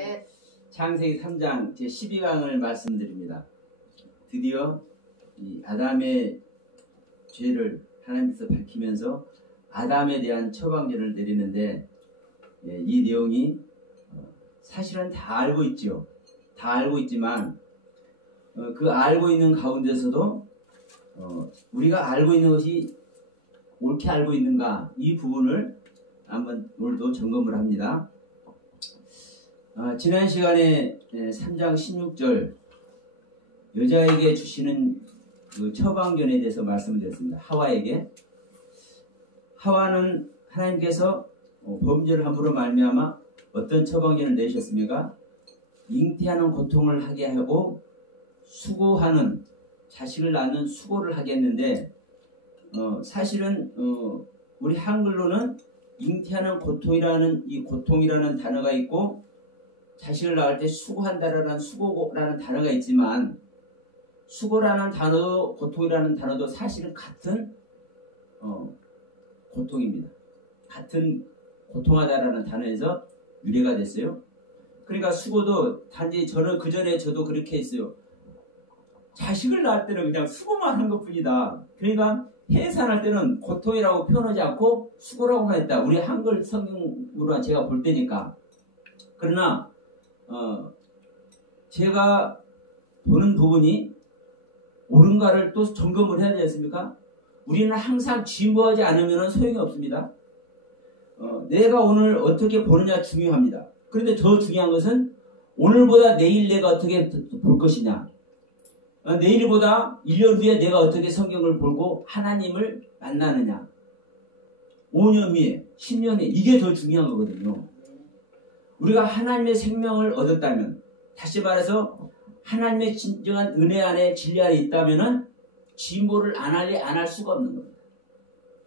네. 창세기 3장 제12강을 말씀드립니다. 드디어 이 아담의 죄를 하나님께서 밝히면서 아담에 대한 처방전을 내리는데, 이 내용이 사실은 다 알고 있죠. 다 알고 있지만 그 알고 있는 가운데서도 우리가 알고 있는 것이 옳게 알고 있는가, 이 부분을 한번 오늘도 점검을 합니다. 지난 시간에 3장 16절 여자에게 주시는 그 처방전에 대해서 말씀을 드렸습니다. 하와에게. 하와는 하나님께서 범죄를 함으로 말미암아 어떤 처방전을 내셨습니까? 잉태하는 고통을 하게 하고 수고하는, 자식을 낳는 수고를 하게 했는데, 사실은 우리 한글로는 잉태하는 고통이라는 이 고통이라는 단어가 있고, 자식을 낳을 때 수고한다라는 수고라는 단어가 있지만, 수고라는 단어, 고통이라는 단어도 사실은 같은 고통입니다. 같은 고통하다라는 단어에서 유래가 됐어요. 그러니까 수고도 단지 저는 그 전에 저도 그렇게 했어요. 자식을 낳을 때는 그냥 수고만 한 것뿐이다. 그러니까 해산할 때는 고통이라고 표현하지 않고 수고라고만 했다. 우리 한글 성경으로 제가 볼 때니까. 그러나 제가 보는 부분이 옳은가를 또 점검을 해야 되지 않습니까? 우리는 항상 진보하지 않으면 소용이 없습니다. 내가 오늘 어떻게 보느냐 중요합니다. 그런데 더 중요한 것은 오늘보다 내일 내가 어떻게 볼 것이냐, 내일보다 1년 후에 내가 어떻게 성경을 보고 하나님을 만나느냐, 5년 후에 10년 후에, 이게 더 중요한 거거든요. 우리가 하나님의 생명을 얻었다면, 다시 말해서 하나님의 진정한 은혜 안에 진리 안에 있다면 진보를 안 할 수가 없는 겁니다.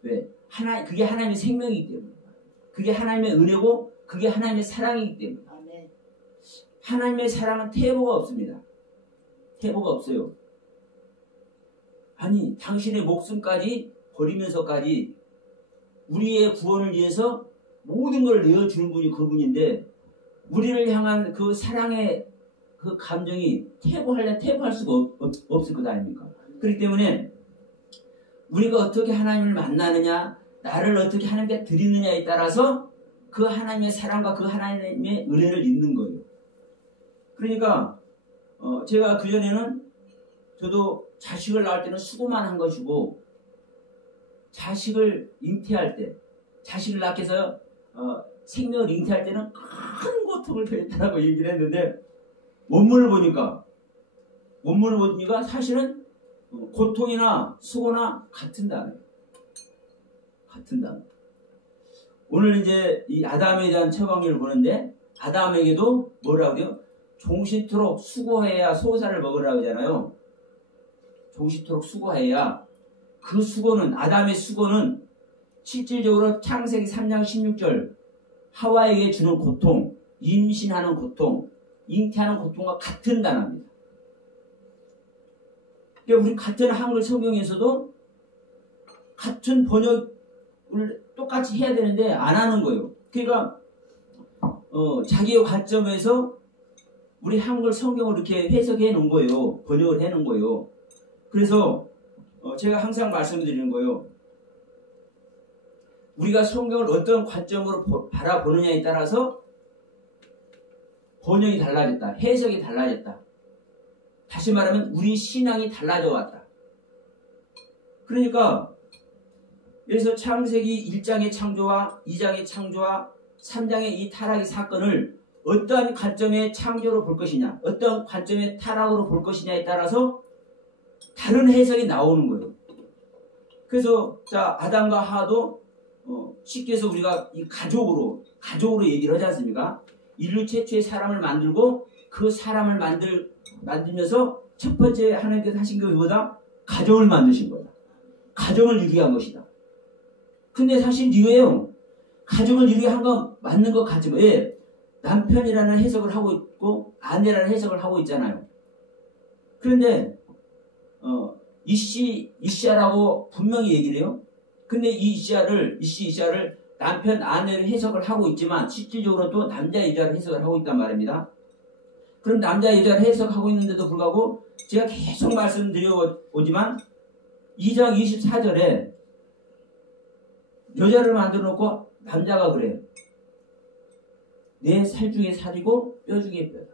왜? 그게 하나님의 생명이기 때문에, 그게 하나님의 은혜고 그게 하나님의 사랑이기 때문에. 하나님의 사랑은 태보가 없습니다. 태보가 없어요. 아니, 당신의 목숨까지 버리면서까지 우리의 구원을 위해서 모든 걸 내어주는 분이 그분인데, 우리를 향한 그 사랑의 그 감정이 태보할 수가 없을 것 아닙니까? 그렇기 때문에 우리가 어떻게 하나님을 만나느냐, 나를 어떻게 하나님께 드리느냐에 따라서 그 하나님의 사랑과 그 하나님의 은혜를 잊는 거예요. 그러니까 제가 그전에는 저도 자식을 낳을 때는 수고만 한 것이고, 자식을 잉태할 때, 자식을 낳게 해서 생명을 잉태할 때는 큰 고통을 겪었다고 얘기를 했는데, 원문을 보니까 사실은 고통이나 수고나 같은 단어예요. 같은 단어. 오늘 이제 이 아담에 대한 처방전을 보는데, 아담에게도 뭐라고 해요? 종신토록 수고해야 소사를 먹으라고 하잖아요. 종신토록 수고해야, 그 수고는, 아담의 수고는 실질적으로 창세기 3장 16절 하와에게 주는 고통, 임신하는 고통, 잉태하는 고통과 같은 단어입니다. 그러니까 우리 같은 한글 성경에서도 같은 번역을 똑같이 해야 되는데 안 하는 거예요. 그러니까 자기의 관점에서 우리 한글 성경을 이렇게 해석해 놓은 거예요. 번역을 해 놓은 거예요. 그래서 제가 항상 말씀드리는 거예요. 우리가 성경을 어떤 관점으로 바라보느냐에 따라서 번역이 달라졌다. 해석이 달라졌다. 다시 말하면 우리 신앙이 달라져 왔다. 그러니까 그래서 창세기 1장의 창조와 2장의 창조와 3장의 이 타락의 사건을 어떠한 관점의 창조로 볼 것이냐, 어떤 관점의 타락으로 볼 것이냐에 따라서 다른 해석이 나오는 거예요. 그래서 자, 아담과 하와도 쉽게 해서 우리가 이 가족으로 얘기를 하지 않습니까? 인류 최초의 사람을 만들고 그 사람을 만들면서 첫 번째 하나님께서 하신 것보다 가정을 만드신 거다. 가정을 이루게 한 것이다. 근데 사실 이거예요. 가정을 이루게 한 건 맞는 것 같지만, 예, 남편이라는 해석을 하고 있고 아내라는 해석을 하고 있잖아요. 그런데 이시아라고 분명히 얘기를 해요. 근데 이시아를 남편 아내를 해석을 하고 있지만 실질적으로 또 남자 여자를 해석을 하고 있단 말입니다. 그럼 남자 여자를 해석하고 있는데도 불구하고 제가 계속 말씀드려 오지만 2장 24절에 여자를 만들어 놓고 남자가 그래요. 내 살 중에 살이고 뼈 중에 뼈다.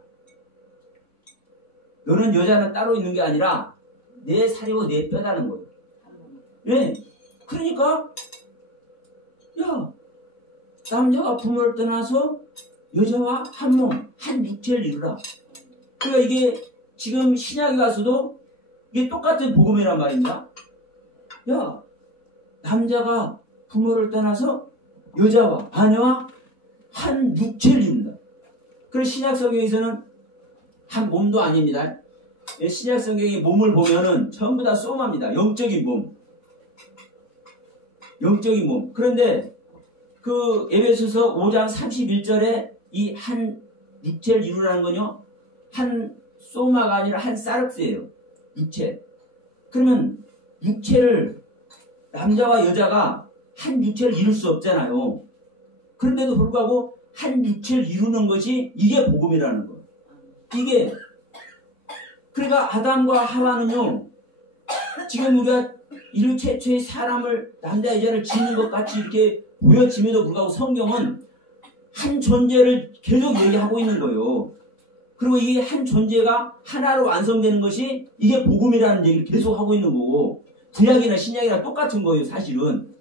너는 여자는 따로 있는 게 아니라 내 살이고 내 뼈다는 거예요. 예. 그러니까 야, 남자가 부모를 떠나서 여자와 한 몸, 한 육체를 이루라. 그러니까 이게 지금 신약에 가서도 이게 똑같은 복음이란 말입니다. 야, 남자가 부모를 떠나서 여자와 아내와 한 육체를 이룬다. 그래서 신약 성경에서는 한 몸도 아닙니다. 신약 성경의 몸을 보면은 전부 다 소마입니다. 영적인 몸. 영적인 몸. 그런데 그 에베소서 5장 31절에 이 한 육체를 이루라는 건요. 한 소마가 아니라 한 사르스예요. 육체. 그러면 육체를 남자와 여자가 한 육체를 이룰 수 없잖아요. 그런데도 불구하고 한 육체를 이루는 것이 이게 복음이라는 거예요. 이게 그러니까 아담과 하와는요. 지금 우리가 인류 최초의 사람을 남자 여자를 짓는 것 같이 이렇게 보여짐에도 불구하고 성경은 한 존재를 계속 얘기하고 있는 거예요. 그리고 이 한 존재가 하나로 완성되는 것이 이게 복음이라는 얘기를 계속 하고 있는 거고 구약이나 신약이랑 똑같은 거예요. 사실은.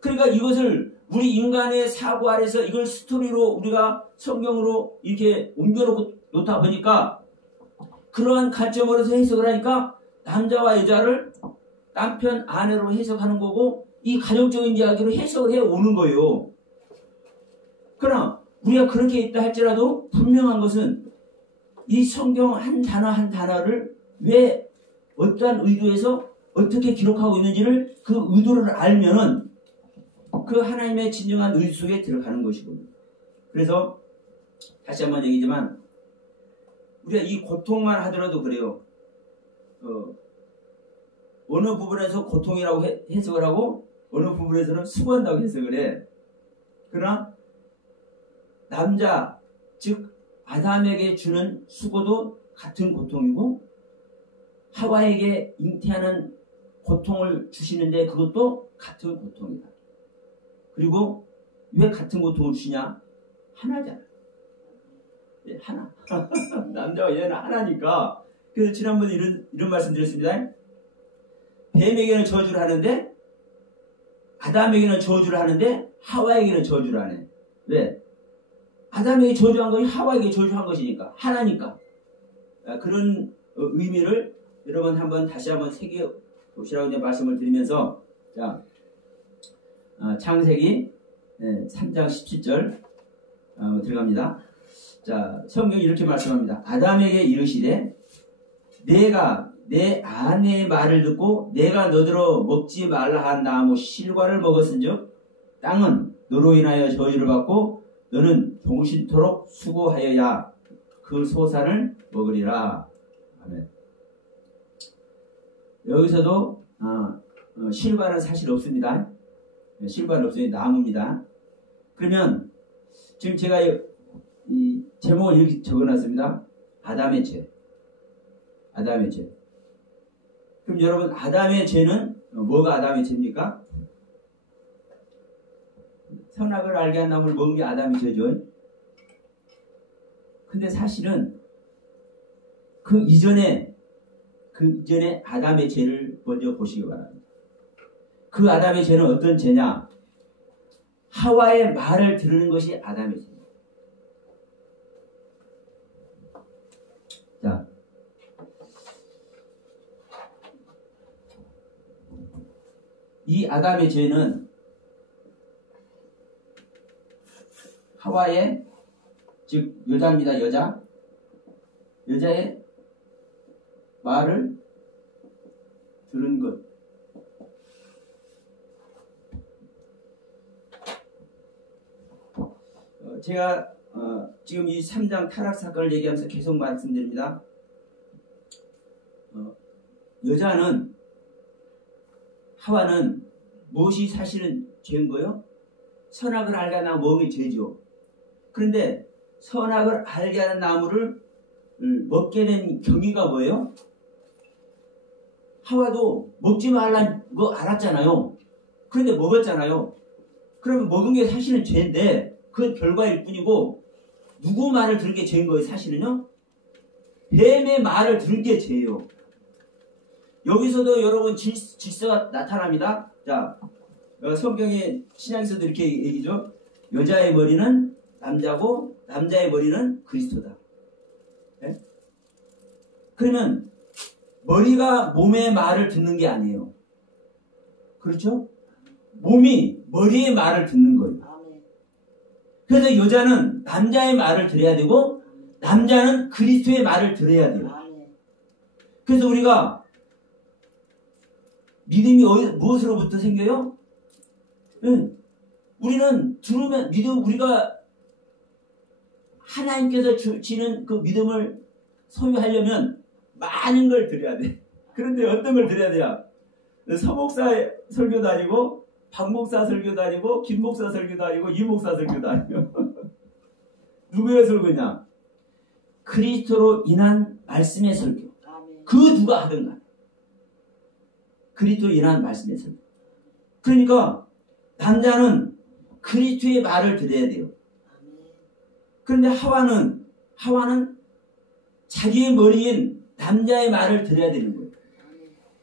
그러니까 이것을 우리 인간의 사고 아래서 이걸 스토리로 우리가 성경으로 이렇게 옮겨놓다 보니까 그러한 관점으로서 해석을 하니까 남자와 여자를 남편, 아내로 해석하는 거고 이 가정적인 이야기로 해석을 해오는 거예요. 그러나 우리가 그렇게 있다 할지라도 분명한 것은 이 성경 한 단어 한 단어를 왜 어떠한 의도에서 어떻게 기록하고 있는지를 그 의도를 알면은 그 하나님의 진정한 의도 속에 들어가는 것이거든요. 그래서 다시 한번 얘기지만 우리가 이 고통만 하더라도 그래요. 어느 부분에서 고통이라고 해석을 하고 어느 부분에서는 수고한다고 해석을 해. 그러나 남자 즉 아담에게 주는 수고도 같은 고통이고 하와에게 잉태하는 고통을 주시는데 그것도 같은 고통이다. 그리고 왜 같은 고통을 주시냐? 하나잖아. 예, 하나. 남자와 여자는 하나니까. 그래서 지난번에 이런 말씀 드렸습니다. 뱀에게는 저주를 하는데 아담에게는 저주를 하는데 하와에게는 저주를 하네. 왜? 아담에게 저주한 것이 하와에게 저주한 것이니까. 하나니까. 그런 의미를 여러분 다시 한번 새겨보시라고 이제 말씀을 드리면서 자, 창세기 3장 17절 들어갑니다. 자, 성경이 이렇게 말씀합니다. 아담에게 이르시되 내가 내 아내의 말을 듣고 내가 너더러 먹지 말라 한 나무 실과를 먹었은즉 땅은 너로 인하여 저주를 받고 너는 종신토록 수고하여야 그 소산을 먹으리라. 아멘. 여기서도 실과는 사실 없습니다. 실과는 없으니 나무입니다. 그러면 지금 제가 이 제목을 이렇게 적어놨습니다. 아담의 죄. 아담의 죄. 그럼 여러분 아담의 죄는 뭐가 아담의 죄입니까? 선악을 알게 한 나무를 먹은 게 아담의 죄죠. 근데 사실은 그 이전에 아담의 죄를 먼저 보시기 바랍니다. 그 아담의 죄는 어떤 죄냐? 하와의 말을 들으는 것이 아담의 죄입니다. 자, 이 아담의 죄는 하와의 즉 여자입니다. 여자의 말을 들은 것. 제가 지금 이 3장 타락 사건을 얘기하면서 계속 말씀드립니다. 하와는 무엇이 사실은 죄인 거요? 선악을 알게 하는 나무 먹은 게 죄죠. 그런데 선악을 알게 하는 나무를 먹게 된 경위가 뭐예요? 하와도 먹지 말라는 거 알았잖아요. 그런데 먹었잖아요. 그러면 먹은 게 사실은 죄인데 그건 결과일 뿐이고 누구 말을 들은 게 죄인 거예요? 사실은요? 뱀의 말을 들은 게 죄예요. 여기서도 여러분 질서가 나타납니다. 자, 성경의 신약에서도 이렇게 얘기죠. 여자의 머리는 남자고 남자의 머리는 그리스도다. 네? 그러면 머리가 몸의 말을 듣는 게 아니에요. 그렇죠? 몸이 머리의 말을 듣는 거예요. 그래서 여자는 남자의 말을 들어야 되고 남자는 그리스도의 말을 들어야 돼요. 그래서 우리가 믿음이 무엇으로부터 생겨요? 네. 우리는 들으면 우리가 하나님께서 주시는 그 믿음을 소유하려면 많은 걸 드려야 돼. 그런데 어떤 걸 드려야 돼요? 서목사 설교도 아니고 박목사 설교도 아니고 김목사 설교도 아니고 이목사 설교도 아니고 누구의 설교냐? 그리스도로 인한 말씀의 설교. 그 누가 하든 간에 그리스도로 인한 말씀의 설교. 그러니까 남자는 그리스도의 말을 들어야 돼요. 그런데 하와는 자기의 머리인 남자의 말을 들어야 되는 거예요.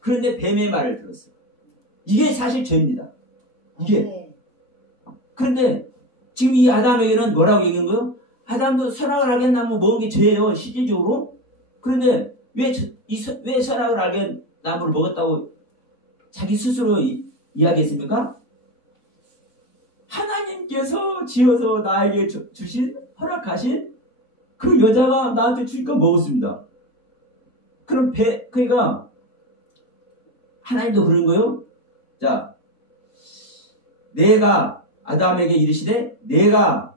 그런데 뱀의 말을 들었어요. 이게 사실 죄입니다. 이게. 그런데 지금 이 아담에게는 뭐라고 얘기한 거예요? 아담도 선악을 알게 한 나무 먹은 게 죄예요. 실질적으로. 그런데 왜 선악을 알게 한 나무를 먹었다고 자기 스스로 이야기했습니까? 하나님께서 지어서 나에게 주신 허락하신 그 여자가 나한테 주니까 먹었습니다. 그럼 그러니까 하나님도 그런 거요. 자, 내가 아담에게 이르시되 내가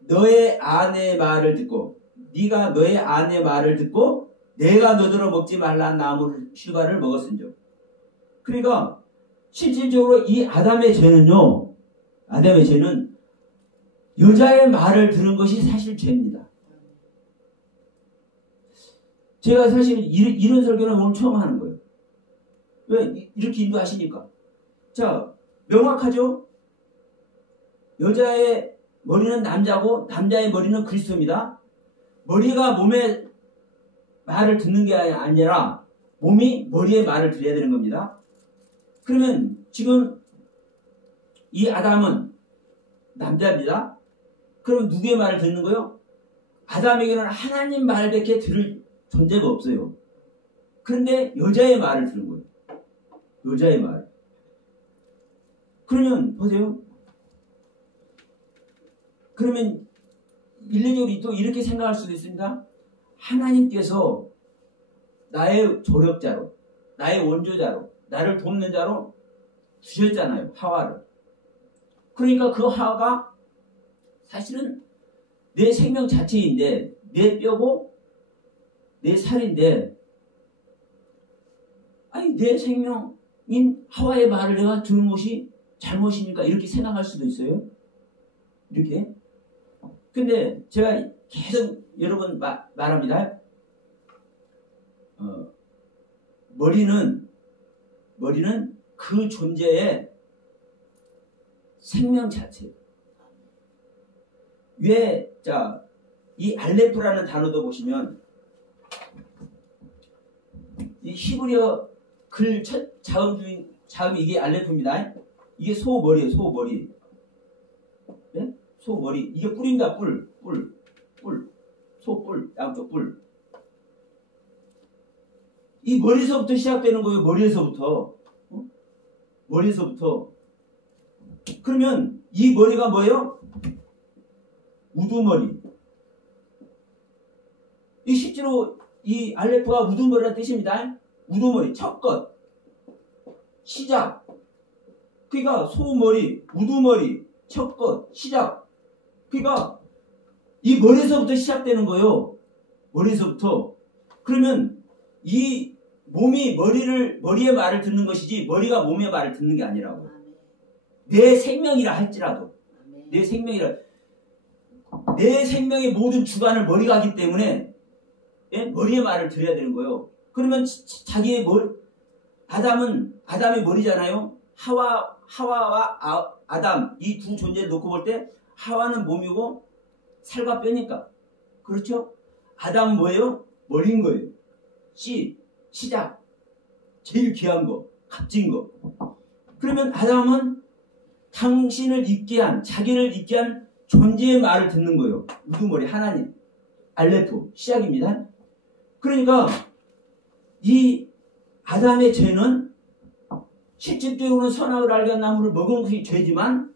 너의 아내의 말을 듣고 네가 너의 아내의 말을 듣고 내가 너더러 먹지 말라는 나무 실과를 먹었은즉. 그러니까 실질적으로 이 아담의 죄는요. 아담의 죄는 여자의 말을 들은 것이 사실 죄입니다. 제가 사실 이런 설교는 오늘 처음 하는 거예요. 왜? 이렇게 인도하시니까. 자, 명확하죠? 여자의 머리는 남자고 남자의 머리는 그리스도입니다. 머리가 몸의 말을 듣는 게 아니라 몸이 머리의 말을 들어야 되는 겁니다. 그러면 지금 이 아담은 남자입니다. 그럼 누구의 말을 듣는 거요? 아담에게는 하나님 말밖에 들을 존재가 없어요. 그런데 여자의 말을 들은 거예요. 여자의 말. 그러면 보세요. 그러면 일례적으로 또 이렇게 생각할 수도 있습니다. 하나님께서 나의 조력자로, 나의 원조자로, 나를 돕는 자로 주셨잖아요. 하와를. 그러니까 그 하와가 사실은 내 생명 자체인데 내 뼈고 내 살인데 아니 내 생명인 하와의 말을 내가 들은 것이 잘못입니까? 이렇게 생각할 수도 있어요. 이렇게. 근데 제가 계속 여러 번 말합니다. 머리는 그 존재의 생명 자체. 왜, 자, 이 알레프라는 단어도 보시면, 이 히브리어 글 첫 자음이 이게 알레프입니다. 이게 소머리예요, 소머리. 네? 소머리. 이게 뿔입니다, 뿔. 소뿔, 양쪽 뿔. 이 머리에서부터 시작되는 거예요, 머리에서부터. 머리에서부터. 그러면 이 머리가 뭐예요? 우두머리. 이 실제로 이 알레프가 우두머리라는 뜻입니다. 우두머리, 첫 것. 시작. 그러니까 소머리, 우두머리, 첫 것, 시작. 그러니까 이 머리에서부터 시작되는 거예요. 머리에서부터. 그러면 이 몸이 머리의 말을 듣는 것이지 머리가 몸의 말을 듣는 게 아니라고. 내 생명이라 할지라도. 내 생명이라. 내 생명의 모든 주관을 머리가 하기 때문에 예? 머리의 말을 들어야 되는 거예요. 그러면 자기의 아담의 머리잖아요. 하와와 아담 이 두 존재를 놓고 볼 때 하와는 몸이고 살과 뼈니까. 그렇죠? 아담은 뭐예요? 머리인 거예요. 시작. 제일 귀한 거, 값진 거. 그러면 아담은 당신을 있게 한, 자기를 있게 한 존재의 말을 듣는 거예요. 우두머리 하나님. 알레프, 시작입니다. 그러니까 이 아담의 죄는 실질적으로는 선악을 알게 한 나무를 먹은 것이 죄지만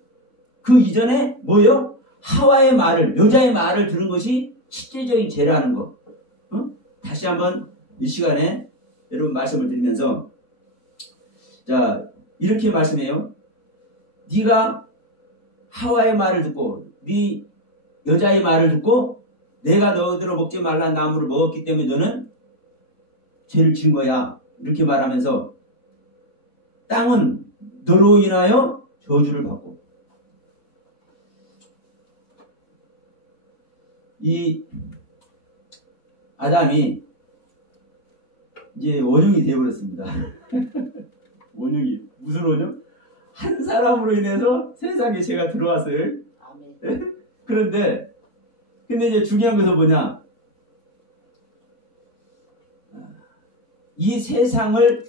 그 이전에 뭐예요? 하와의 말을, 여자의 말을 들은 것이 실질적인 죄라는 거. 다시 한번 이 시간에 여러분 말씀을 드리면서 자 이렇게 말씀해요. 네가 하와의 말을 듣고 네 여자의 말을 듣고 내가 너희들을 먹지 말라는 나무를 먹었기 때문에 너는 죄를 지은 거야. 이렇게 말하면서 땅은 너로 인하여 저주를 받고 이 아담이 이제 원흉이 되어버렸습니다. 원흉이 무슨 원흉? 한 사람으로 인해서 세상에 죄가 들어왔어요. 그런데 근데 이제 중요한 것은 뭐냐? 이 세상을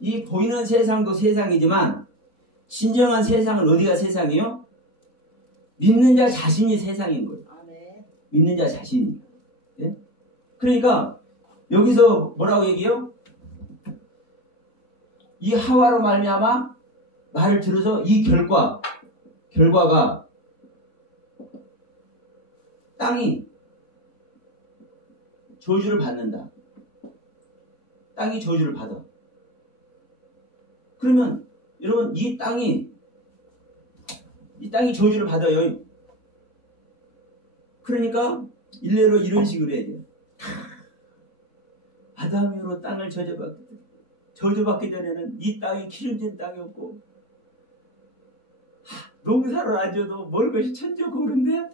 이 보이는 세상도 세상이지만 진정한 세상은 어디가 세상이요? 믿는 자 자신이 세상인 거예요. 믿는 자 자신이. 예? 그러니까 여기서 뭐라고 얘기해요? 이 하와로 말미암아 말을 들어서 이 결과가 땅이 저주를 받는다. 땅이 저주를 받아. 그러면 여러분 이 땅이 저주를 받아요. 그러니까 일례로 이런 식으로 해야 돼요. 아담으로 땅을 저주받기 전에는 이 땅이 기름진 땅이었고 농사를 안 져도 먹을 것이 천적고른데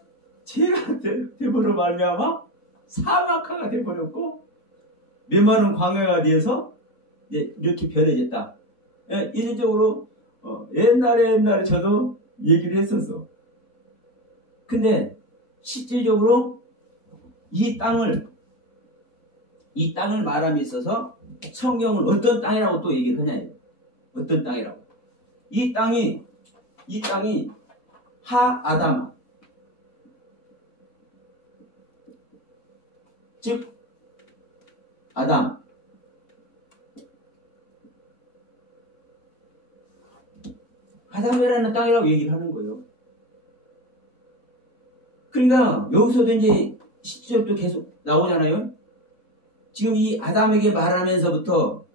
죄가 되버려 말미암아 사막화가 되버렸고 메마른 광야가 되어서 이렇게 변해졌다. 이론적으로 옛날에 저도 얘기를 했었어. 근데 실질적으로 이 땅을 말함에 있어서 성경은 어떤 땅이라고 또 얘기를 하냐. 어떤 땅이라고. 이 땅이 하아담 즉 아담 아담이라는 땅이라고 얘기를 하는 거예요. 그러니까 여기서도 이제 10절도 계속 나오잖아요. 지금 이 아담에게 말하면서부터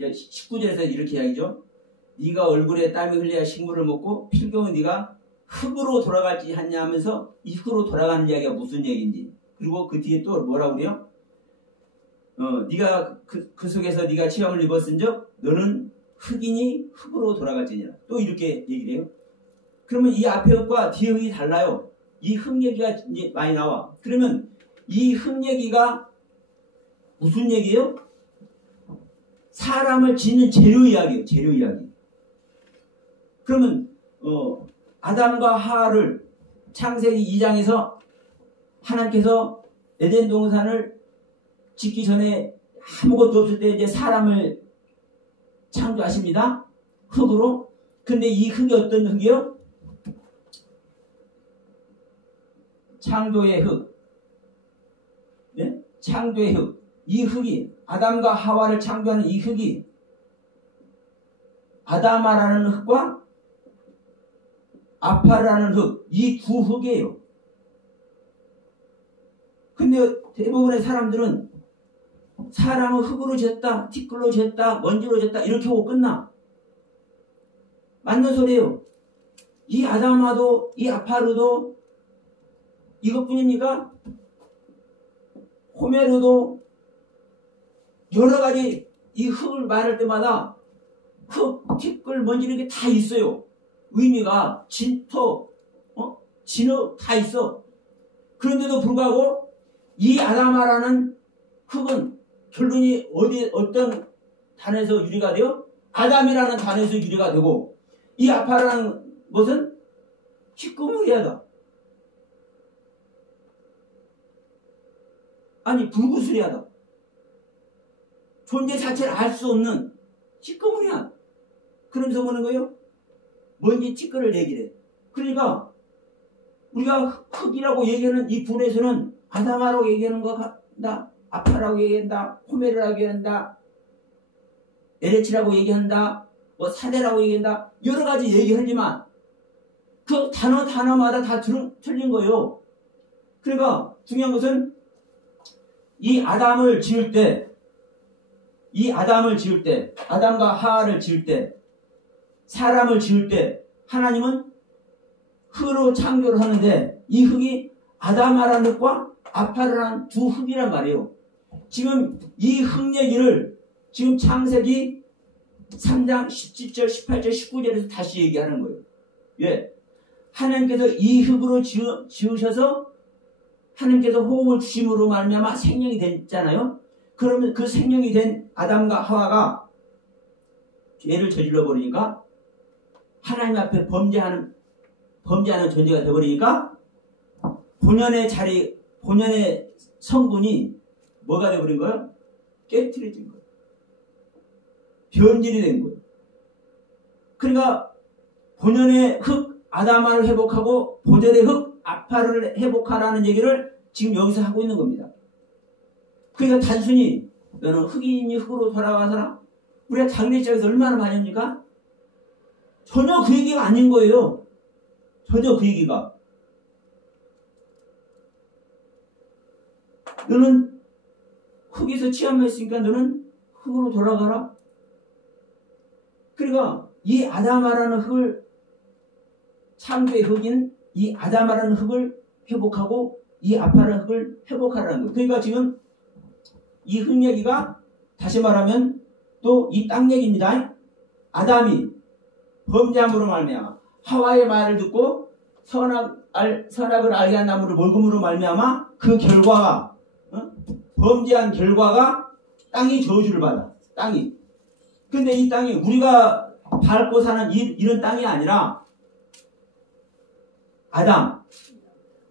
19절에서 이렇게 이야기죠. 네가 얼굴에 땀이 흘려야 식물을 먹고 필경은 네가 흙으로 돌아갈지 하냐 하면서 이 흙으로 돌아가는 이야기가 무슨 얘기인지 그리고 그 뒤에 또 뭐라고 그래요? 네가 그 속에서 네가 치욕을 입었은즉 너는 흙이니 흙으로 돌아갈지니라. 또 이렇게 얘기를 해요. 그러면 이 앞에 흙과 뒤에 흙이 달라요. 이 흙 얘기가 이제 많이 나와. 그러면 이 흙 얘기가 무슨 얘기예요? 사람을 짓는 재료 이야기예요. 재료 이야기. 그러면 아담과 하와를 창세기 2장에서 하나님께서 에덴 동산을 짓기 전에 아무것도 없을 때 이제 사람을 창조하십니다. 흙으로. 근데 이 흙이 어떤 흙이요? 창조의 흙. 네? 창조의 흙. 이 흙이 아담과 하와를 창조하는 이 흙이 아다마라는 흙과 아파라는 흙. 이 두 흙이에요. 근데 대부분의 사람들은 사람은 흙으로 졌다, 티끌로 졌다, 먼지로 졌다 이렇게 하고 끝나. 맞는 소리예요. 이 아담아도 이 아파르도 이것뿐입니까? 호메르도 여러 가지 이 흙을 말할 때마다 흙, 티끌, 먼지 이렇게 다 있어요. 의미가 진토, 진흙 다 있어. 그런데도 불구하고 이 아담아라는 흙은 결론이 어떤 단에서 유래가 돼요? 아담이라는 단에서 유래가 되고, 이 아파라는 것은 희끄무리하다. 아니, 불구수리하다. 존재 자체를 알 수 없는 희끄무리한. 그러면서 뭐는 거예요? 먼지 찌꺼를 얘기를 해. 그러니까 우리가 흙이라고 얘기하는 이 분에서는 아담아라고 얘기하는 것 같다. 아파라고 얘기한다. 호메르라고 얘기한다. 에레치라고 얘기한다. 뭐 사대라고 얘기한다. 여러 가지 얘기하지만 그 단어마다 다 틀린 거예요. 그러니까 중요한 것은 이 아담을 지을 때, 아담과 하와를 지을 때, 사람을 지을 때 하나님은 흙으로 창조를 하는데 이 흙이 아담아라는 흙과 아파라는 두 흙이란 말이에요. 지금 이 흙 얘기를 지금 창세기 3장 17절, 18절, 19절에서 다시 얘기하는 거예요. 왜? 하나님께서 이 흙으로 지으셔서 하나님께서 호흡을 주심으로 말미암아 생명이 됐잖아요. 그러면 그 생명이 된 아담과 하와가 죄를 저질러 버리니까 하나님 앞에 범죄하는 존재가 되어버리니까 본연의 성분이 뭐가 되어버린 거예요? 깨트려진 거예요. 변질이 된 거예요. 그러니까 본연의 흙 아담아를 회복하고 본연의 흙 아파를 회복하라는 얘기를 지금 여기서 하고 있는 겁니다. 그러니까 단순히 너는 흙이니 흙으로 돌아와서라. 우리가 장례식장에서 얼마나 많이 합니까? 전혀 그 얘기가 아닌 거예요. 전혀 그 얘기가. 너는 흙에서 취함했으니까 너는 흙으로 돌아가라. 그러니까 이 아담아라는 흙을, 창조의 흙인 이 아담아라는 흙을 회복하고 이 아파라는 흙을 회복하라는 거예요. 그러니까 지금 이 흙 얘기가 다시 말하면 또 이 땅 얘기입니다. 아담이 범죄함으로 말미암아 하와의 말을 듣고 선악을 알게 한 나무를 먹음으로 말미암아 그 결과가 범죄한 결과가 땅이 저주를 받아. 땅이. 근데 이 땅이 우리가 밟고 사는 이런 땅이 아니라 아담.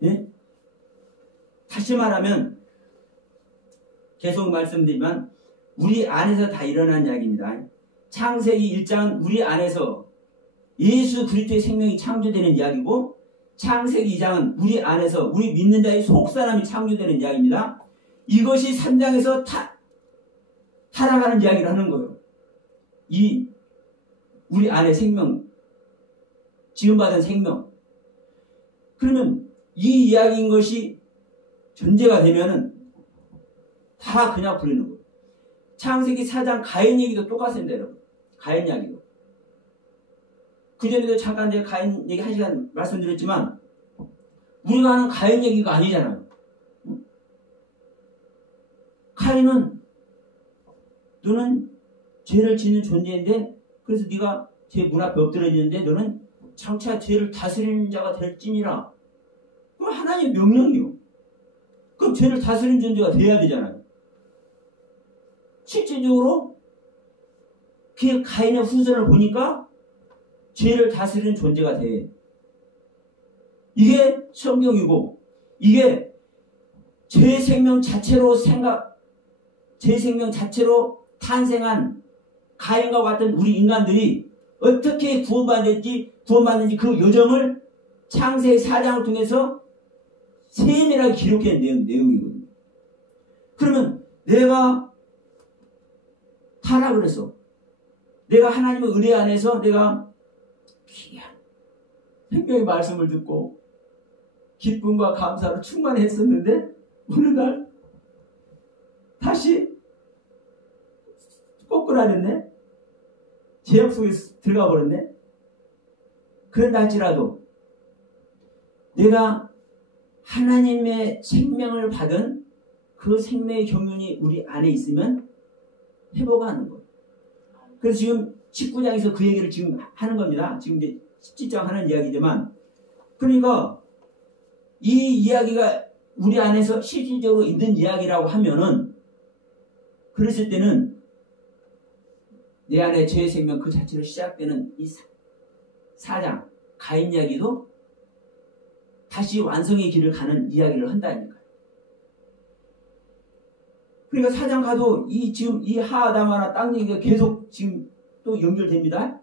예? 다시 말하면 계속 말씀드리지만 우리 안에서 다 일어난 이야기입니다. 창세기 1장은 우리 안에서 예수 그리스도의 생명이 창조되는 이야기고, 창세기 2장은 우리 안에서 우리 믿는 자의 속사람이 창조되는 이야기입니다. 이것이 3장에서 타락하는 이야기를 하는 거예요. 이 우리 안에 생명, 지음받은 생명. 그러면 이 이야기인 것이 전제가 되면은 다 그냥 부르는 거예요. 창세기 4장 가인 얘기도 똑같습니다, 여러분. 가인 이야기도. 그전에도 잠깐 제가 가인 얘기 1시간 말씀드렸지만, 우리가 하는 가인 얘기가 아니잖아요. 가인은 너는 죄를 짓는 존재인데, 그래서 네가 죄 문 앞에 엎드려지는데 너는 장차 죄를 다스리는 자가 될지니라. 그럼 하나님의 명령이요. 그럼 죄를 다스리는 존재가 돼야 되잖아요. 실질적으로 그 가인의 후손을 보니까 죄를 다스리는 존재가 돼. 이게 성경이고, 이게 제 생명 자체로 탄생한 가인과 같은 우리 인간들이 어떻게 구원받는지 그 여정을 창세기 4장을 통해서 세밀하게 기록한 내용이거든요. 그러면 내가 타락을 해서, 내가 하나님의 은혜 안에서 내가 귀한 생명의 말씀을 듣고 기쁨과 감사로 충만했었는데 어느 날 다시 꼬꾸라졌네. 죄악 속에 들어가 버렸네. 그런다 할지라도 내가 하나님의 생명을 받은 그 생명의 경륜이 우리 안에 있으면 회복하는 거예요. 그래서 지금 19장에서 그 얘기를 지금 하는 겁니다. 지금 이제 17장 하는 이야기지만, 그러니까 이 이야기가 우리 안에서 실질적으로 있는 이야기라고 하면은, 그랬을 때는 내 안에 죄의 생명 그 자체로 시작되는 이 4장 가인 이야기도 다시 완성의 길을 가는 이야기를 한다니까요. 그러니까 4장 가도 지금 이 하아담하나 땅 얘기가 계속 지금 또 연결됩니다.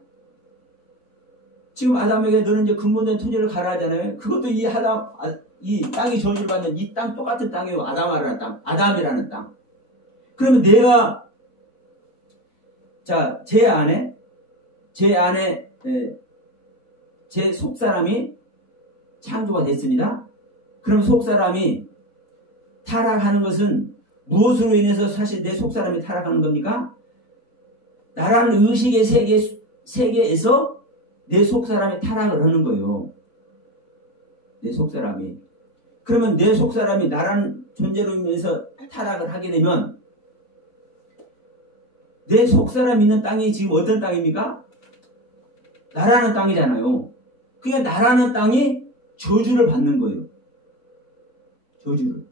지금 아담에게 너는 이제 근본된 토지를 가라 하잖아요. 그것도 이 땅이 저주를 받는 이 땅 똑같은 땅이에요. 아담이라는 땅, 아담이라는 땅. 그러면 내가 자, 제 안에 제 속사람이 창조가 됐습니다. 그럼 속사람이 타락하는 것은 무엇으로 인해서 사실 내 속사람이 타락하는 겁니까? 나라는 의식의 세계에서 내 속사람이 타락을 하는 거예요. 내 속사람이. 그러면 내 속사람이 나라는 존재로 인해서 타락을 하게 되면 내 속사람 있는 땅이 지금 어떤 땅입니까? 나라는 땅이잖아요. 그러니까 나라는 땅이 저주를 받는 거예요. 저주를.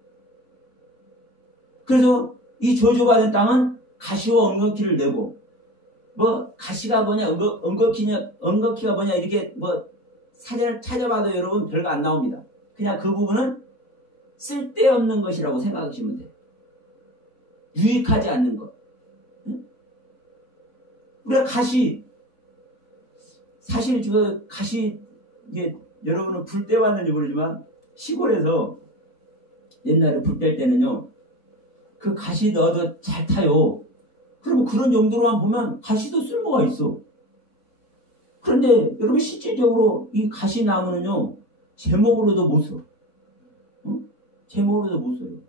그래서 이 저주받은 땅은 가시와 엉겅퀴를 내고, 뭐 가시가 뭐냐, 엉겅퀴가 뭐냐, 이렇게 뭐 사전을 찾아봐도 여러분 별거 안 나옵니다. 그냥 그 부분은 쓸데없는 것이라고 생각하시면 돼요. 유익하지 않는 것. 응? 우리가 가시, 사실 가시, 이게 여러분은 불 떼봤는지 모르지만 시골에서 옛날에 불 뗄 때는요, 그 가시 넣어도 잘 타요. 그리고 그런 용도로만 보면 가시도 쓸모가 있어. 그런데 여러분 실질적으로 이 가시나무는요, 제목으로도 못 써. 응? 제목으로도 못 써요.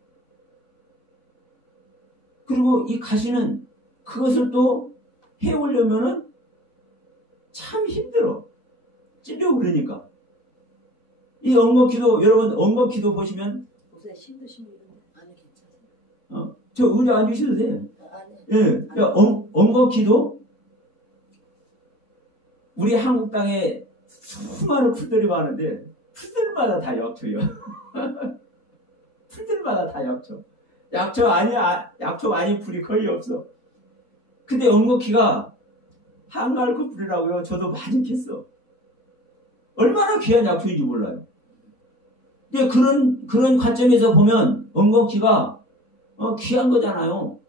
그리고 이 가시는 그것을 또 해오려면은 참 힘들어. 찔려고 그러니까. 이 엉겅퀴도, 여러분 엉겅퀴도 보시면, 요새 힘드시면 안에 괜찮아요. 저 의자 앉으셔도 돼요. 예, 그러니까 엉겅퀴도 우리 한국 땅에 수많은 풀들이 많은데 풀들마다 다 약초예요. 풀들마다 다 약초. 약초 아닌 풀이 거의 없어. 근데 엉겅퀴가 한가을그 풀이라고요. 저도 많이 캤어. 얼마나 귀한 약초인지 몰라요. 근데 그런 관점에서 보면 엉겅퀴가 귀한 거잖아요.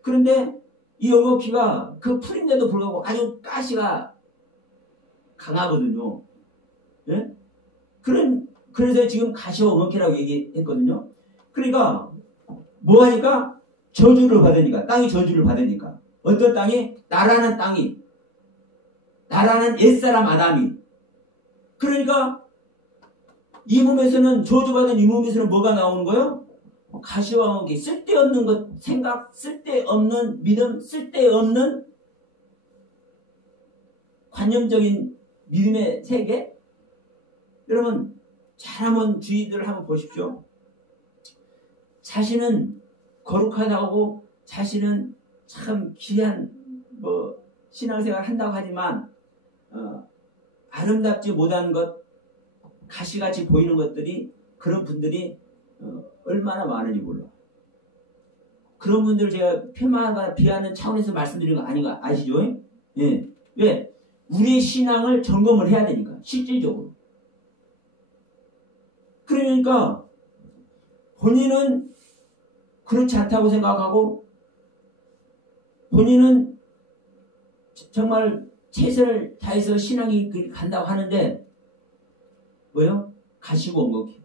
그런데 이 엉겅퀴가 그 풀인데도 불구하고 아주 가시가 강하거든요. 예? 그래서 지금 가시와 엉겅퀴라고 얘기했거든요. 그러니까 뭐 하니까? 저주를 받으니까. 땅이 저주를 받으니까. 어떤 땅이? 나라는 옛사람 아담이. 그러니까 이 몸에서는, 저주받은 이 몸에서는 뭐가 나오는 거예요? 가시와 엉겅퀴, 쓸데없는 것, 생각, 쓸데없는 믿음, 쓸데없는 관념적인 믿음의 세계. 여러분 잘 한번 주의들 한번 보십시오. 자신은 거룩하다고, 자신은 참 귀한 신앙생활 한다고 하지만 아름답지 못한 것, 가시같이 보이는 것들이, 그런 분들이 얼마나 많은지 몰라. 그런 분들 제가 폄하하거나 비하하는 차원에서 말씀드리는 거 아닌 거 아시죠? 예. 왜? 우리의 신앙을 점검을 해야 되니까, 실질적으로. 그러니까 본인은 그렇지 않다고 생각하고, 본인은 정말 최선을 다해서 신앙이 간다고 하는데 뭐요? 가시고 엉겅퀴.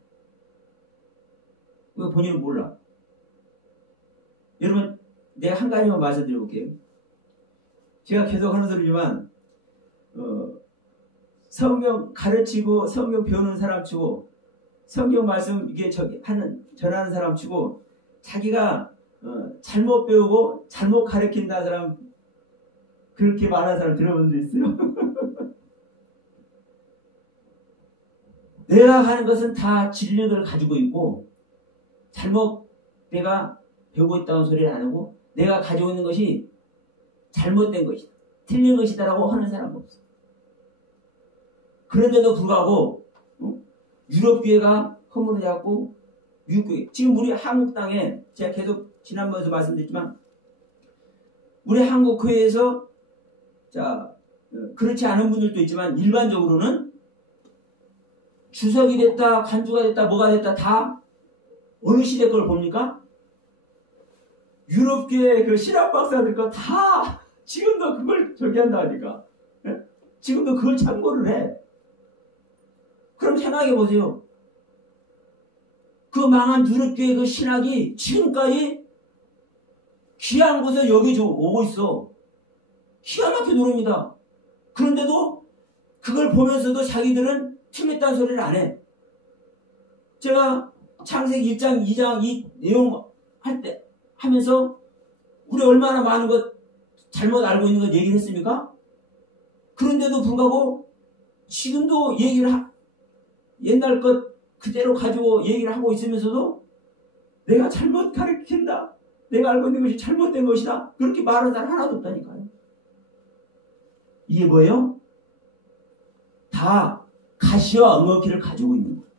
왜 본인은 몰라? 여러분 내가 한 가지만 말씀드려볼게요. 제가 계속 하는 소리지만 성경 가르치고 성경 배우는 사람 치고, 성경 말씀 이게 전하는 사람 치고, 자기가 잘못 배우고 잘못 가르친다는 사람, 그렇게 말하는 사람 들어본 적 있어요? 내가 하는 것은 다 진리를 가지고 있고, 잘못 내가 배우고 있다는 소리를 안 하고, 내가 가지고 있는 것이 잘못된 것이다, 틀린 것이다라고 하는 사람은 없어. 그런데도 불구하고 유럽교회가 허물을 잡고 미국교회, 지금 우리 한국 땅에 제가 계속 지난번에도 말씀드렸지만 우리 한국 교회에서 자 그렇지 않은 분들도 있지만 일반적으로는 주석이 됐다, 간주가 됐다, 뭐가 됐다 다 어느 시대 걸 봅니까? 유럽교회 그 신학 박사들 거 다 지금도 그걸 저기 한다니까. 예? 지금도 그걸 참고를 해. 그럼 생각해 보세요. 그 망한 유럽교회 그 신학이 지금까지 귀한 곳에 여기 오고 있어. 기가 막히게 노릅니다. 그런데도 그걸 보면서도 자기들은 틀렸다는 소리를 안 해. 제가 창세기 1장, 2장 이 내용 할 때 하면서 우리 얼마나 많은 것 잘못 알고 있는 것 얘기를 했습니까? 그런데도 불구하고 지금도 얘기를 옛날 것 그대로 가지고 얘기를 하고 있으면서도 내가 잘못 가르친다. 내가 알고 있는 것이 잘못된 것이다. 그렇게 말하는 사람 하나도 없다니까요. 이게 뭐예요? 다 가시와 엉겅퀴를 가지고 있는 거예요.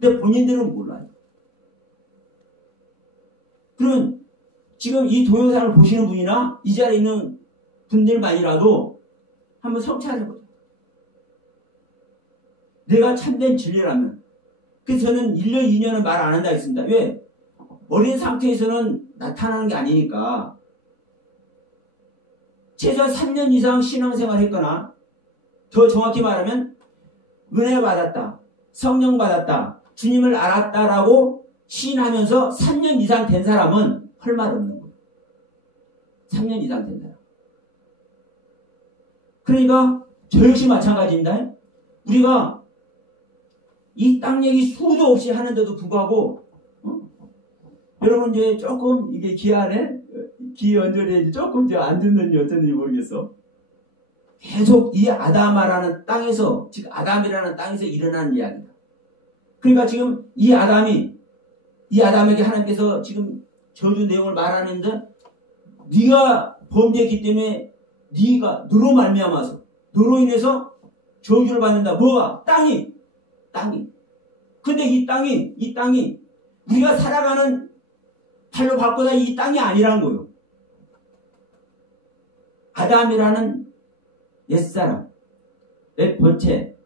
근데 본인들은 몰라요. 그러면 지금 이 동영상을 보시는 분이나 이 자리에 있는 분들만이라도 한번 성찰해보세요. 내가 참된 진리라면. 그래서 저는 1년, 2년은 말 안 한다 했습니다. 왜? 어린 상태에서는 나타나는 게 아니니까. 최소한 3년 이상 신앙생활 했거나 더 정확히 말하면 은혜 받았다, 성령 받았다, 주님을 알았다라고 시인하면서 3년 이상 된 사람은 할 말 없는 거예요. 3년 이상 된 사람. 그러니까 저 역시 마찬가지입니다. 우리가 이 땅 얘기 수도 없이 하는데도 불구하고 여러분 이제 조금 이게 귀 안에 귀 연절에 조금 이제 안 듣는지 어쩐지 모르겠어. 계속 이 아담아라는 땅에서, 즉 아담이라는 땅에서 일어나는 이야기다. 그러니까 지금 이 아담에게 하나님께서 지금 저주 내용을 말하는데 네가 범죄했기 때문에 네가 너로 말미암아서 너로 인해서 저주를 받는다. 뭐가? 땅이. 근데 이 땅이 우리가 살아가는 팔로 바꾸다 이 땅이 아니란 거예요. 아담이라는 옛사람, 옛 본체,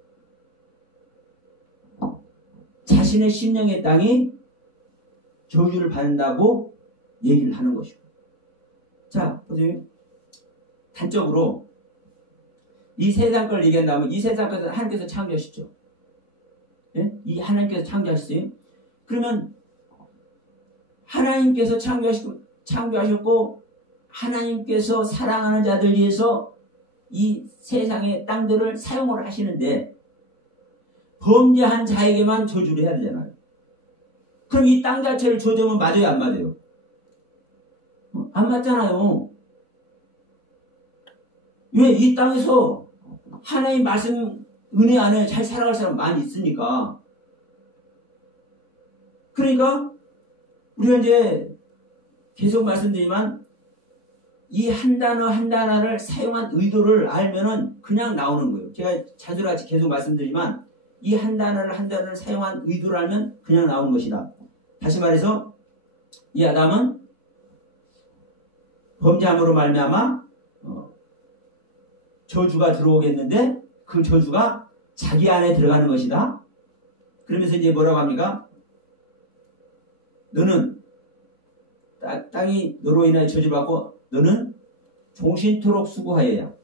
자신의 심령의 땅이 저주를 받는다고 얘기를 하는 것이고. 자, 보세요. 단적으로 이 세상 걸 얘기한다면 이 세상 것은 하나님께서 창조하셨죠. 예? 이 하나님께서 창조하셨어요. 그러면 하나님께서 창조하셨고 하나님께서 사랑하는 자들 위해서 이 세상의 땅들을 사용을 하시는데 범죄한 자에게만 저주를 해야 되잖아요. 그럼 이 땅 자체를 저주하면 맞아요, 안 맞아요? 안 맞잖아요. 왜? 이 땅에서 하나님 말씀 은혜 안에 잘 살아갈 사람 많이 있으니까. 그러니까 우리가 이제 계속 말씀드리지만 이 한 단어 한 단어를 사용한 의도를 알면은 그냥 나오는 거예요. 제가 자주같이 계속 말씀드리지만 이 한 단어를 사용한 의도를 알면 그냥 나오는 것이다. 다시 말해서 이 아담은 범죄함으로 말미암아 저주가 들어오겠는데 그 저주가 자기 안에 들어가는 것이다. 그러면서 이제 뭐라고 합니까? 너는 땅이 너로 인해 저주받고 너는 종신토록 수고하여야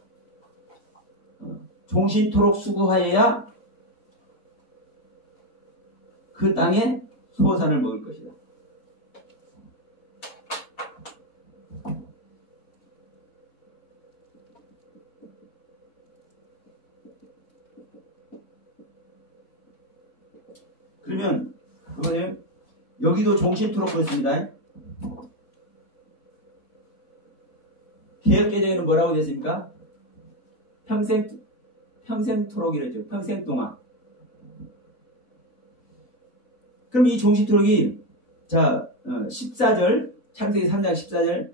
그 땅에 소산을 먹을 것이다. 그러면 여기도 종신토록 그렇습니다. 개혁개정에는 뭐라고 됐습니까? 평생토록이랬죠. 평생 동안. 그럼 이 종신토록이 자 14절 창세기 3장 14절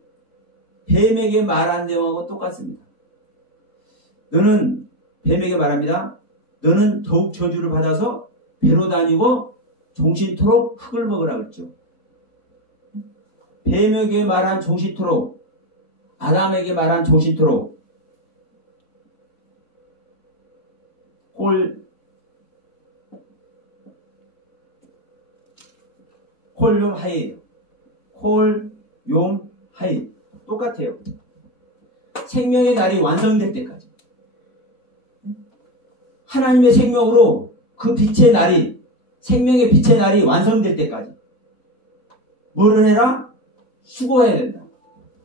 뱀에게 말한 내용하고 똑같습니다. 너는 뱀에게 말합니다. 너는 더욱 저주를 받아서 배로 다니고 종신토록 흙을 먹으라 그랬죠. 뱀에게 말한 종신토록, 아담에게 말한 종신토록, 콜용하이, 콜용하이 똑같아요. 생명의 날이 완성될 때까지. 하나님의 생명으로 그 빛의 날이, 생명의 빛의 날이 완성될 때까지 뭐를 해라? 수고해야 된다.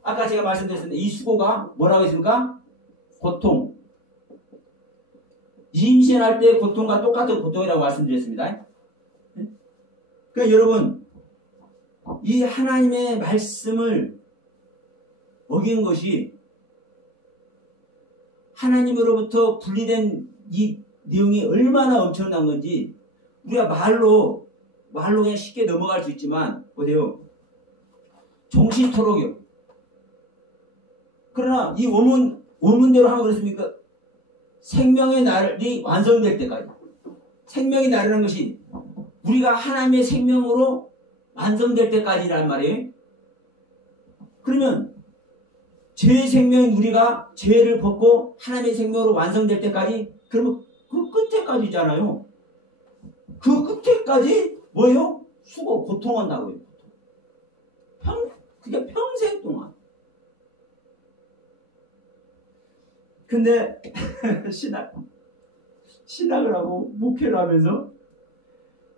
아까 제가 말씀드렸는데 이 수고가 뭐라고 했습니까? 고통. 임신할 때 고통과 똑같은 고통이라고 말씀드렸습니다. 그러니까 여러분, 이 하나님의 말씀을 어긴 것이 하나님으로부터 분리된 이 내용이 얼마나 엄청난 건지 우리가 말로 그냥 쉽게 넘어갈 수 있지만 보세요. 종신토록이요. 그러나 이 원문대로 하면 그렇습니까? 생명의 날이 완성될 때까지. 생명의 날이라는 것이 우리가 하나님의 생명으로 완성될 때까지란 말이에요. 그러면 죄의 생명인 우리가 죄를 벗고 하나님의 생명으로 완성될 때까지, 그러면 그 끝에까지잖아요. 그 끝에까지 뭐예요? 수고, 고통한다고요. 그게 평생 동안. 근데 신학을 하고 목회를 하면서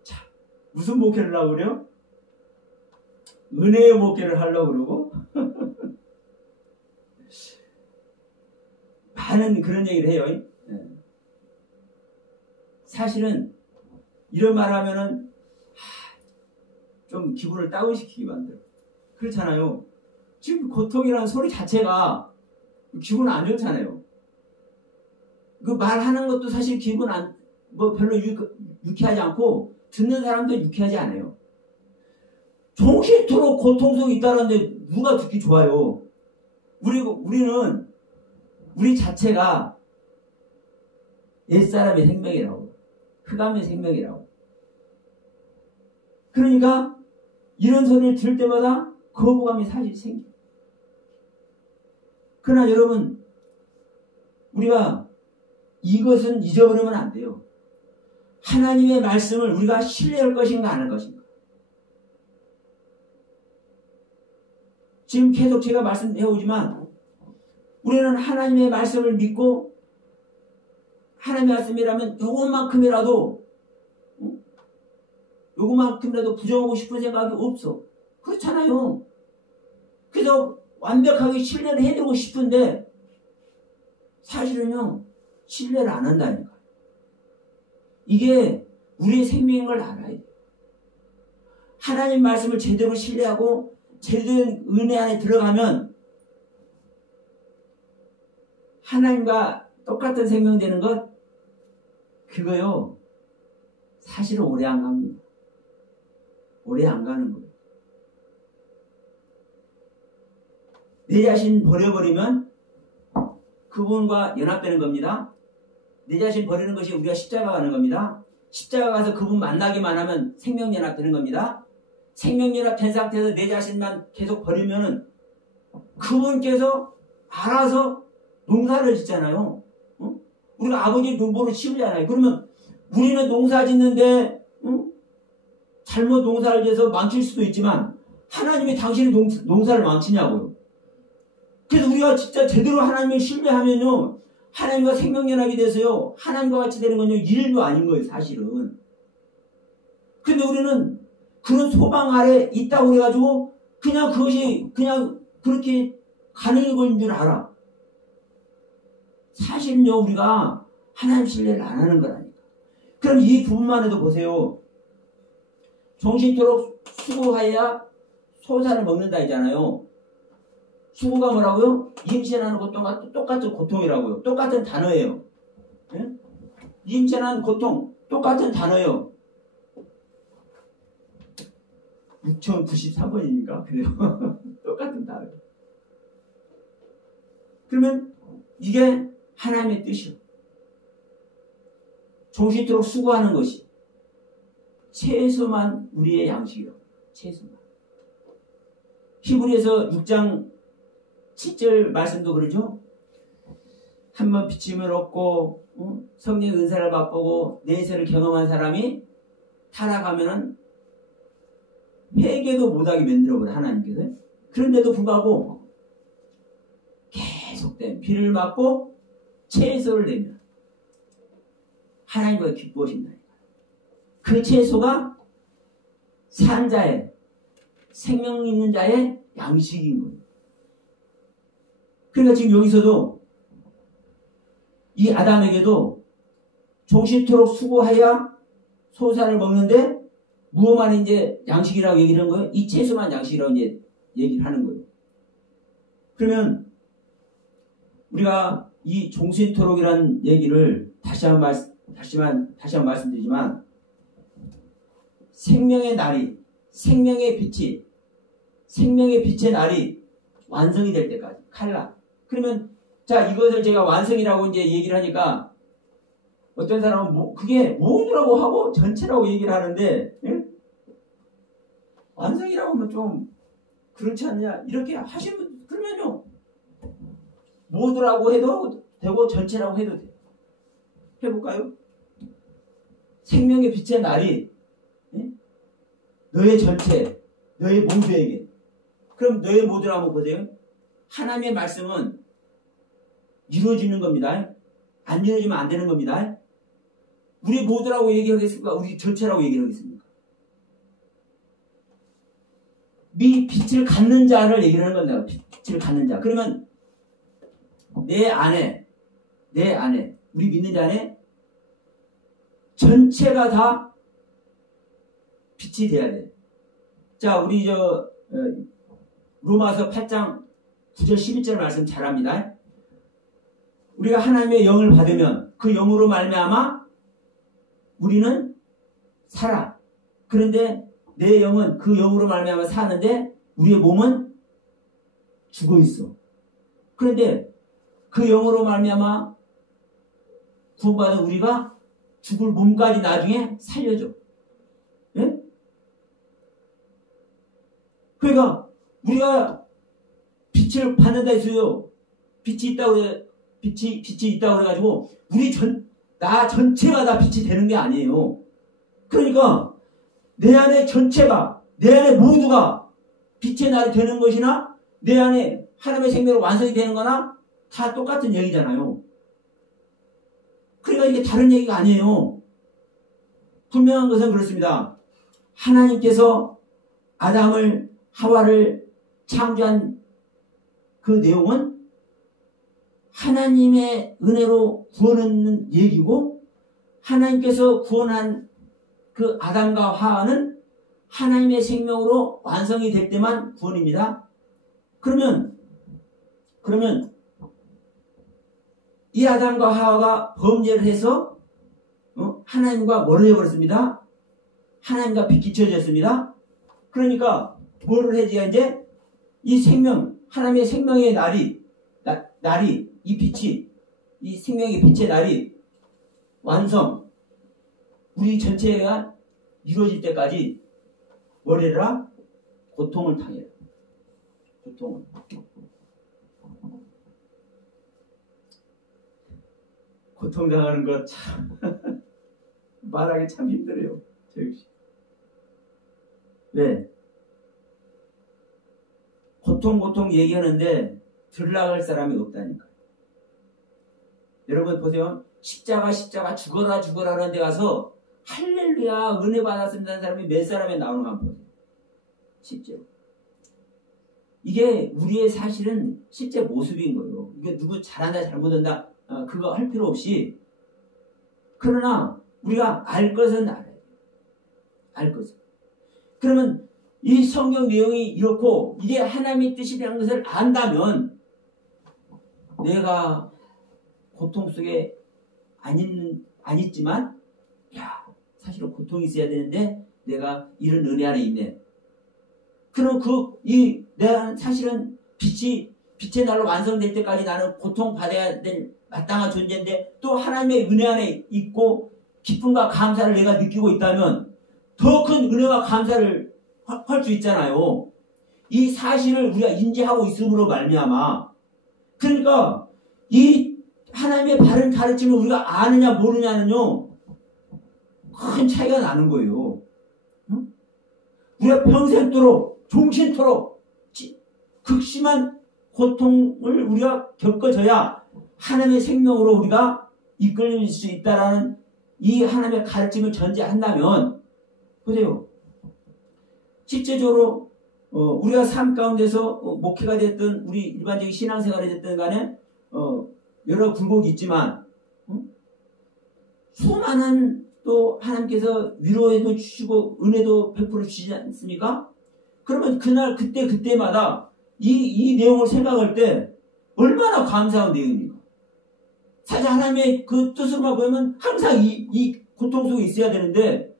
참, 무슨 목회를 하려고 그래요? 은혜의 목회를 하려고 그러고 많은 그런 얘기를 해요. 사실은 이런 말 하면은 좀 기분을 다운시키게 만들어. 그렇잖아요. 지금 고통이라는 소리 자체가 기분 안 좋잖아요. 그 말하는 것도 사실 기분 별로 유쾌하지 않고 듣는 사람도 유쾌하지 않아요. 종신토록 고통 속에 있다는데 누가 듣기 좋아요? 우리는 우리 자체가 옛사람의 생명이라고, 흑암의 생명이라고. 그러니까 이런 소리를 들을 때마다 거부감이 사실 생겨요. 그러나 여러분, 우리가 이것은 잊어버리면 안 돼요. 하나님의 말씀을 우리가 신뢰할 것인가 안 할 것인가. 지금 계속 제가 말씀해오지만 우리는 하나님의 말씀을 믿고 하나님의 말씀이라면 요것만큼이라도 부정하고 싶은 생각이 없어. 그렇잖아요. 그래서 완벽하게 신뢰를 해드리고 싶은데 사실은요, 신뢰를 안 한다니까. 이게 우리의 생명인 걸 알아야 돼요. 하나님 말씀을 제대로 신뢰하고 제대로 은혜 안에 들어가면 하나님과 똑같은 생명 되는 것, 그거요, 사실은 오래 안 갑니다. 오래 안 가는 거예요. 내 자신 버려버리면 그분과 연합되는 겁니다. 내 자신 버리는 것이 우리가 십자가 가는 겁니다. 십자가 가서 그분 만나기만 하면 생명연합되는 겁니다. 생명연합된 상태에서 내 자신만 계속 버리면은 그분께서 알아서 농사를 짓잖아요. 우리가 아버지 농부를 치우잖아요. 그러면 우리는 농사 짓는데 잘못 농사를 지어서 망칠 수도 있지만 하나님이 당신의 농사를 망치냐고요. 그래서 우리가 진짜 제대로 하나님을 신뢰하면요, 하나님과 생명연합이 돼서요, 하나님과 같이 되는 건요, 일도 아닌 거예요, 사실은. 근데 우리는 그런 소망 아래 있다고 해가지고 그냥 그것이 그냥 그렇게 가는 건 줄 알아. 사실은요, 우리가 하나님 신뢰를 안 하는 거라니까. 그럼 이 부분만 해도 보세요. 종신토록 수고하여야 소산을 먹는다 했잖아요. 수고가 뭐라고요? 임신하는 고통과 똑같은 고통이라고요. 똑같은 단어예요. 예? 임신하는 고통, 똑같은 단어예요. 6093번이니까 그래요. 똑같은 단어. 그러면 이게 하나님의 뜻이요. 종신토록 수고하는 것이 최소만 우리의 양식이라고. 최소만. 히브리서 6장 7절 말씀도 그러죠. 한번 비침을 얻고 성령의 은사를 맛보고 내세를 경험한 사람이 타락하면은 회개도 못하게 만들어버려 하나님께서. 그런데도 불구하고 계속된 비를 맞고 채소를 내면 하나님과 기뻐하신다. 그 채소가 산 자의 생명 있는 자의 양식인 거예요. 그러니까 지금 여기서도 이 아담에게도 종신토록 수고하여 소산을 먹는데 무엇만 이제 양식이라고 얘기를 하는 거예요? 이 채소만 양식이라고 이제 얘기를 하는 거예요. 그러면 우리가 이 종신토록이라는 얘기를 다시 한번 말씀드리지만 생명의 날이 생명의 빛의 날이 완성이 될 때까지 칼라. 그러면 자 이것을 제가 완성이라고 이제 얘기를 하니까 어떤 사람은 그게 모두라고 하고 전체라고 얘기를 하는데 예? 완성이라고 하면 좀 그렇지 않냐 이렇게 하시는 분 그러면요 모두라고 해도 되고 전체라고 해도 돼요. 해볼까요? 생명의 빛의 날이 예? 너의 전체 너의 모두에게 그럼 너의 모두라고 한번 보세요. 하나님의 말씀은 이루어지는 겁니다. 안 이루어지면 안 되는 겁니다. 우리 모두라고 얘기하겠습니까? 우리 전체라고 얘기하겠습니까? 빛을 갖는 자를 얘기하는 겁니다. 빛을 갖는 자. 그러면 내 안에 우리 믿는 자 안에 전체가 다 빛이 돼야 돼. 자, 우리 로마서 8장 9절 11절 말씀 잘합니다. 우리가 하나님의 영을 받으면 그 영으로 말미암아 우리는 살아. 그런데 내 영은 그 영으로 말미암아 사는데 우리의 몸은 죽어 있어. 그런데 그 영으로 말미암아 구원받은 우리가 죽을 몸까지 나중에 살려줘. 예? 그러니까 우리가 빛을 받는다 했어요. 빛이 있다고 그래가지고 나 전체가 다 빛이 되는 게 아니에요. 그러니까 내 안에 전체가 내 안에 모두가 빛의 날이 되는 것이나 내 안에 하나님의 생명으로 완성이 되는 거나 다 똑같은 얘기잖아요. 그러니까 이게 다른 얘기가 아니에요. 분명한 것은 그렇습니다. 하나님께서 아담을 하와를 창조한 그 내용은 하나님의 은혜로 구원하는 얘기고 하나님께서 구원한 그 아담과 하와는 하나님의 생명으로 완성이 될 때만 구원입니다. 그러면 이 아담과 하와가 범죄를 해서 하나님과 뭐를 해버렸습니다. 하나님과 비키쳐졌습니다. 그러니까 뭐를 해야 이제 이 생명 하나님의 생명의 날이 이 빛이 이 생명의 빛의 날이 완성 우리 전체가 이루어질 때까지 뭘 해라? 고통을 당해라. 고통을. 고통당하는 것 참 말하기 참 힘들어요. 저 역시. 왜? 고통 얘기하는데 들나갈 사람이 없다니까. 여러분 보세요. 십자가 죽어라 하는 데 가서 할렐루야 은혜 받았습니다 하는 사람이 몇 사람이 나오는 거 한번 보세요. 실제로. 이게 우리의 사실은 실제 모습인 거예요. 이게 누구 잘한다 잘못한다 그거 할 필요 없이 그러나 우리가 알 것은 알아야 돼요. 알 것은. 그러면 이 성경 내용이 이렇고 이게 하나님의 뜻이라는 것을 안다면 내가 고통 속에 안 있지만 사실은 고통이 있어야 되는데 내가 이런 은혜 안에 있네. 그럼 내가 사실은 빛의 날로 완성될 때까지 나는 고통받아야 될 마땅한 존재인데 또 하나님의 은혜 안에 있고 기쁨과 감사를 내가 느끼고 있다면 더 큰 은혜와 감사를 할 수 있잖아요. 이 사실을 우리가 인지하고 있음으로 말미암아. 그러니까 이 하나님의 바른 가르침을 우리가 아느냐 모르냐는요 큰 차이가 나는 거예요. 응? 우리가 평생토록 종신토록 극심한 고통을 우리가 겪어져야 하나님의 생명으로 우리가 이끌릴 수 있다라는 이 하나님의 가르침을 전제한다면 보세요. 실제적으로 우리가 삶 가운데서 목회가 됐든 우리 일반적인 신앙생활이 됐든 간에 여러 굴곡이 있지만 수많은 또 하나님께서 위로도 주시고 은혜도 100% 주시지 않습니까? 그러면 그날 그때마다 이 내용을 생각할 때 얼마나 감사한 내용입니까? 사실 하나님의 그 뜻으로만 보면 항상 이 고통 속에 있어야 되는데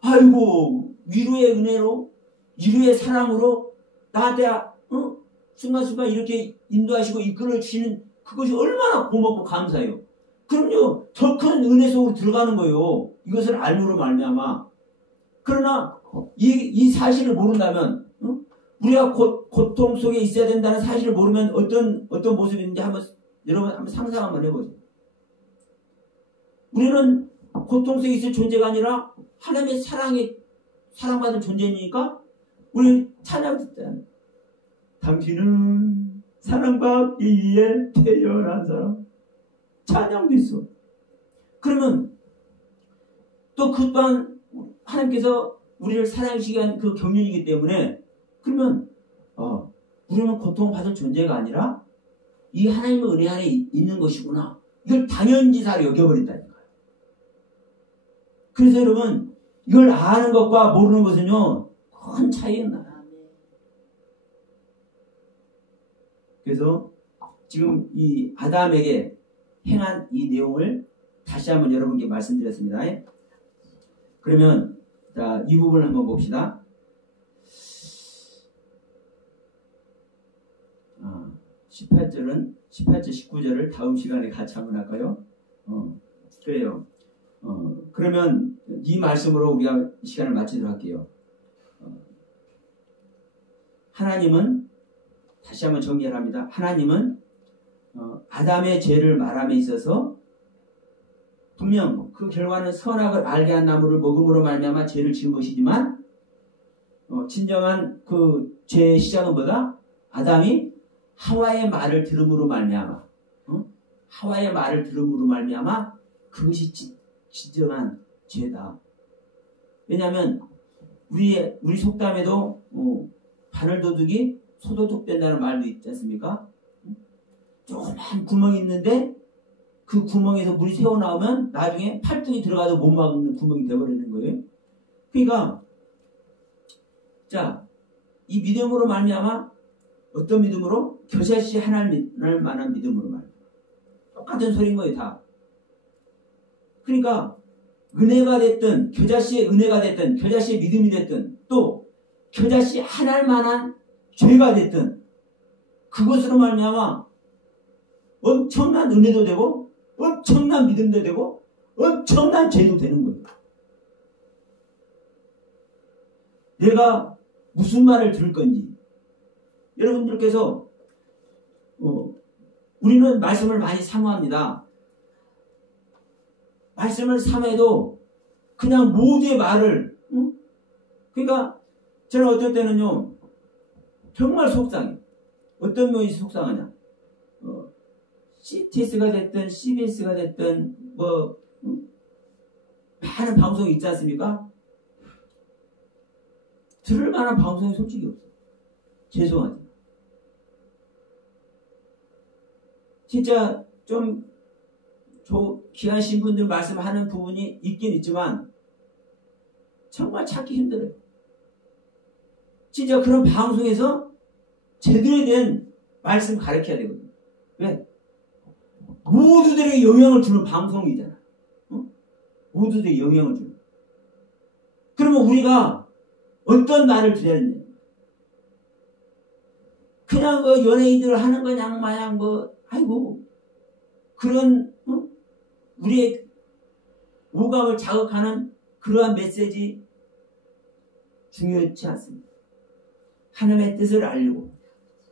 아이고 위로의 은혜로 위로의 사랑으로 나한테 순간순간 이렇게 인도하시고 이끌어 주시는 그것이 얼마나 고맙고 감사해요. 그럼요 더 큰 은혜 속으로 들어가는 거예요. 이것을 알므로 말미암아. 그러나 이 사실을 모른다면 우리가 고통 속에 있어야 된다는 사실을 모르면 어떤 모습인지 여러분 한번 상상 한번 해보세요. 우리는 고통 속에 있을 존재가 아니라 하나님의 사랑받은 존재니까 우리 찬양 듣잖아요. 당신은 사랑받기 위해 태어난 사람. 찬양도 있어. 그러면 또 그 또한 하나님께서 우리를 사랑하시기 위한 그 경륜이기 때문에 그러면 우리는 고통받을 존재가 아니라 이 하나님의 은혜 안에 있는 것이구나. 이걸 당연지사로 여겨버린다니까요. 그래서 여러분 이걸 아는 것과 모르는 것은요 큰 차이가 나요. 그래서 지금 이 아담에게 행한 이 내용을 다시 한번 여러분께 말씀드렸습니다. 그러면 자, 이 부분을 한번 봅시다. 18절, 19절을 다음 시간에 같이 한번 할까요? 그래요. 그러면 이 말씀으로 우리가 시간을 마치도록 할게요. 하나님은 다시 한번 정리를 합니다. 하나님은 아담의 죄를 말함에 있어서 분명 그 결과는 선악을 알게 한 나무를 먹음으로 말미암아 죄를 지은 것이지만 진정한 그 죄의 시작은 뭐다? 아담이 하와의 말을 들음으로 말미암아 하와의 말을 들음으로 말미암아 그것이 진정한 죄다. 왜냐하면 우리 속담에도 바늘도둑이 소도둑 된다는 말도 있지 않습니까? 조그만 구멍이 있는데 그 구멍에서 물이 새어나오면 나중에 팔뚝이 들어가도 못 막는 구멍이 되어버리는 거예요. 그러니까 자, 이 믿음으로 말미암아 어떤 믿음으로? 겨자씨 하나님을 만한 믿음으로 말이야. 똑같은 소리인 거예요, 다. 그러니까 은혜가 됐든 겨자씨의 은혜가 됐든 겨자씨의 믿음이 됐든 또 겨자씨 하나님 만한 죄가 됐든 그것으로 말미암아 엄청난 은혜도 되고 엄청난 믿음도 되고 엄청난 죄도 되는 거예요. 내가 무슨 말을 들을 건지 여러분들께서 우리는 말씀을 많이 사모합니다. 말씀을 사모해도 그냥 모두의 말을 그러니까 저는 어떨 때는요 정말 속상해. 어떤 면이 속상하냐? CTS가 됐든 CBS가 됐든 많은 방송이 있지 않습니까? 들을 만한 방송이 솔직히 없어요. 죄송하지. 진짜 좀 귀하신 분들 말씀하는 부분이 있긴 있지만 정말 찾기 힘들어요. 진짜 그런 방송에서 제대로 된 말씀 가르쳐야 되거든요. 왜? 모두들에게 영향을 주는 방송이잖아. 모두들에게 영향을 주는. 그러면 우리가 어떤 말을 드려야 되냐? 그냥 연예인들 하는 거냥 마냥 아이고 그런 우리의 오감을 자극하는 그러한 메시지 중요치 않습니다. 하나님의 뜻을 알고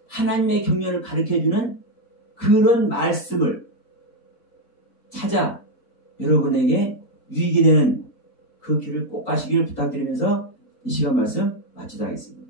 하나님의 경륜을 가르쳐주는 그런 말씀을 찾아 여러분에게 유익이 되는 그 길을 꼭 가시기를 부탁드리면서 이 시간 말씀 마치도록 하겠습니다.